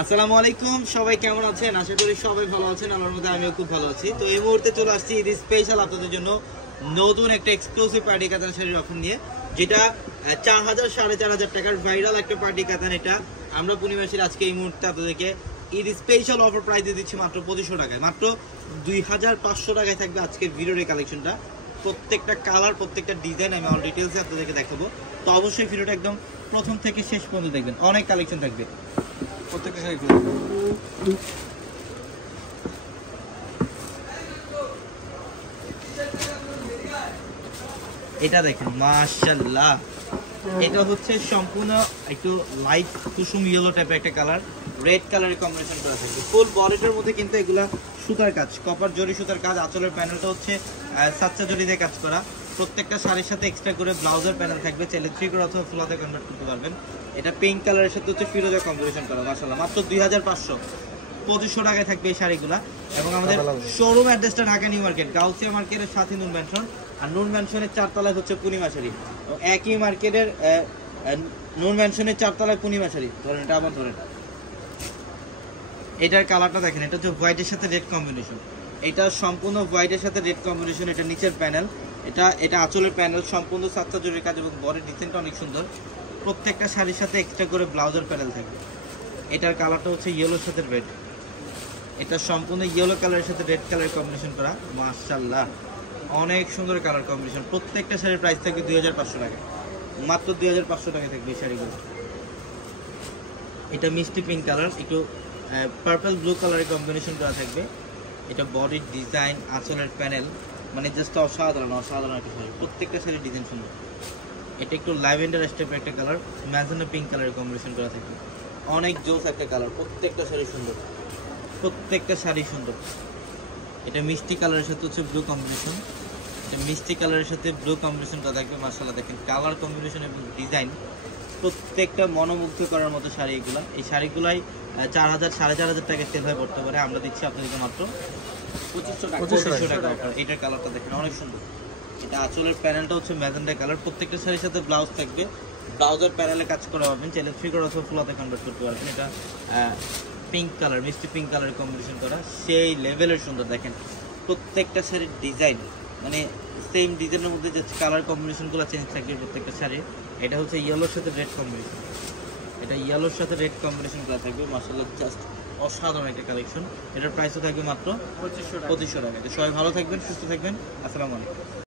আসসালামু আলাইকুম, সবাই কেমন আছেন? আশা করি সবাই ভালো আছেন। আমার মধ্যে আমিও খুব ভালো আছি। তো এই মুহূর্তে চলে আসছি ঈদ স্পেশাল আপনাদের জন্য নতুন একটা এক্সক্লুসিভ পার্টি কাতান শাড়ির অফার নিয়ে, যেটা 4000 4500 টাকার ভাইরাল একটা পার্টি কাতান। এটা আমরা পূর্ণিমাসীর আজকে এই মুহূর্তে আপনাদেরকে ঈদ স্পেশাল অফার প্রাইসে দিচ্ছি মাত্র 2500 টাকায়। মাত্র 2500 টাকায় থাকবে আজকের ভিডিওর এই কালেকশনটা। প্রত্যেকটা কালার, প্রত্যেকটা ডিজাইন আমি অল ডিটেলসে আপনাদেরকে দেখাবো। তো অবশ্যই ভিডিওটা একদম প্রথম থেকে শেষ পর্যন্ত দেখবেন, অনেক কালেকশন থাকবে প্রত্যেকটা শাড়িগুলো। এটা দেখেন মাশাআল্লাহ, এটা হচ্ছে সম্পূর্ণ একটু লাইট কুসুম ইয়েলো টাইপের একটা কালার, রেড কালারের কম্বিনেশন করা থাকবে। ফুল বডিটার মধ্যে কিন্তু এগুলা সুতার কাজ, কপার জরি সুতার কাজ। আঁচলের প্যানেলটা হচ্ছে সাচ্চা জরি দিয়ে কাজ করা। প্রত্যেকটা শাড়ির সাথে এক্সট্রা করে ব্লাউজের প্যানেল থাকবে, চাইলে 3 করে অথবা ফুলাতে কনভার্ট করতে পারবেন। এটা পিঙ্ক কালারের সাথে হচ্ছে ফিরোজা কম্বিনেশন করা। মাশাআল্লাহ, মাত্র 2500 2500 টাকায় থাকবে এই শাড়িগুলা। এবং আমাদের শোরুম অ্যাড্রেসটা ঢাকা নিউ মার্কেট, গাউসিয়া মার্কেটের সাথে নূর ম্যানশন। আর নূর ম্যানশনের 4 তলায় হচ্ছে পূর্ণিমা শাড়ি। একই মার্কেটের নূর ম্যানশনের 4 তলায় পূর্ণিমা শাড়ি। ধরেন এটা আবার ধরেন, এটার কালারটা দেখেন, এটা হচ্ছে হোয়াইটের সাথে রেড কম্বিনেশন। এটা সম্পূর্ণ হোয়াইটের সাথে রেড কম্বিনেশন। এটা নিচের প্যানেল, এটা আঁচলের প্যানেল, সম্পূর্ণ সাতটা জরির কাজ এবং বডির ডিজাইনটা অনেক সুন্দর। প্রত্যেকটা শাড়ির সাথে এক্সট্রা করে ব্লাউজের প্যানেল থাকবে। এটার কালারটা হচ্ছে ইয়েলোর সাথে রেড। এটা সম্পূর্ণ ইয়েলো কালারের সাথে রেড কালারের কম্বিনেশন করা। মাশাআল্লাহ, অনেক সুন্দর কালার কম্বিনেশন। প্রত্যেকটা শাড়ির প্রাইস থাকবে 2500 টাকা, মাত্র 2500 টাকা থাকবে এই শাড়িগুলো। এটা মিষ্টি পিঙ্ক কালার, একটু পার্পল ব্লু কালারের কম্বিনেশন করা থাকবে। এটা বডির ডিজাইন, আঁচলের প্যানেল, মানে জাস্ট অসাধারণ অসাধারণ একটা শাড়ি। প্রত্যেকটা শাড়ির ডিজাইন সুন্দর। এটা একটু ল্যাভেন্ডার স্টাইপের একটা কালার, ম্যাজেন্ডা পিঙ্ক কালারের কম্বিনেশন করা থাকবে। অনেক জোস একটা কালার, প্রত্যেকটা শাড়ি সুন্দর, প্রত্যেকটা শাড়ি সুন্দর। এটা মিষ্টি কালারের সাথে হচ্ছে ব্লু কম্বিনেশন। এটা মিষ্টি কালারের সাথে ব্লু কম্বিনেশন করা থাকবে। মাশাআল্লাহ, দেখেন কালার কম্বিনেশন এবং ডিজাইন প্রত্যেকটা মনোমুগ্ধ করার মতো শাড়ি এগুলা। এই শাড়িগুলাই 4000 4500 টাকা সেল হয়ে পড়তে পারে। আমরা দিচ্ছি আপনাদেরকে মাত্র 2500 টাকা অফার। এটার কালারটা দেখেন অনেক সুন্দর। এটা আঁচলের প্যানেলটা হচ্ছে ম্যাজেন্ডা কালার। প্রত্যেকটা শাড়ির সাথে ব্লাউজ থাকবে, ব্লাউজের প্যানেলে কাজ করা পাবেন, চাইলে 3 করে অথবা ফুলাতে কনভার্ট করতে পারবেন। এটা পিঙ্ক কালার, মিষ্টি পিঙ্ক কালারের কম্বিনেশন করা, সেই লেভেলের সুন্দর। দেখেন প্রত্যেকটা শাড়ির ডিজাইন, মানে সেম ডিজাইনের মধ্যে যে কালার কম্বিনেশনগুলো চেঞ্জ থাকবে প্রত্যেকটা শাড়ির। এটা হচ্ছে ইয়েলোর সাথে রেড কম্বিনেশন। এটা ইয়েলোর সাথে রেড কম্বিনেশন করা থাকবে। মাশাআল্লাহ, জাস্ট অসাধারণ একটা কালেকশন। এটার প্রাইসও থাকবে মাত্র 2500 টাকা। সবাই ভালো থাকবেন, সুস্থ থাকবেন। আসসালামু আলাইকুম।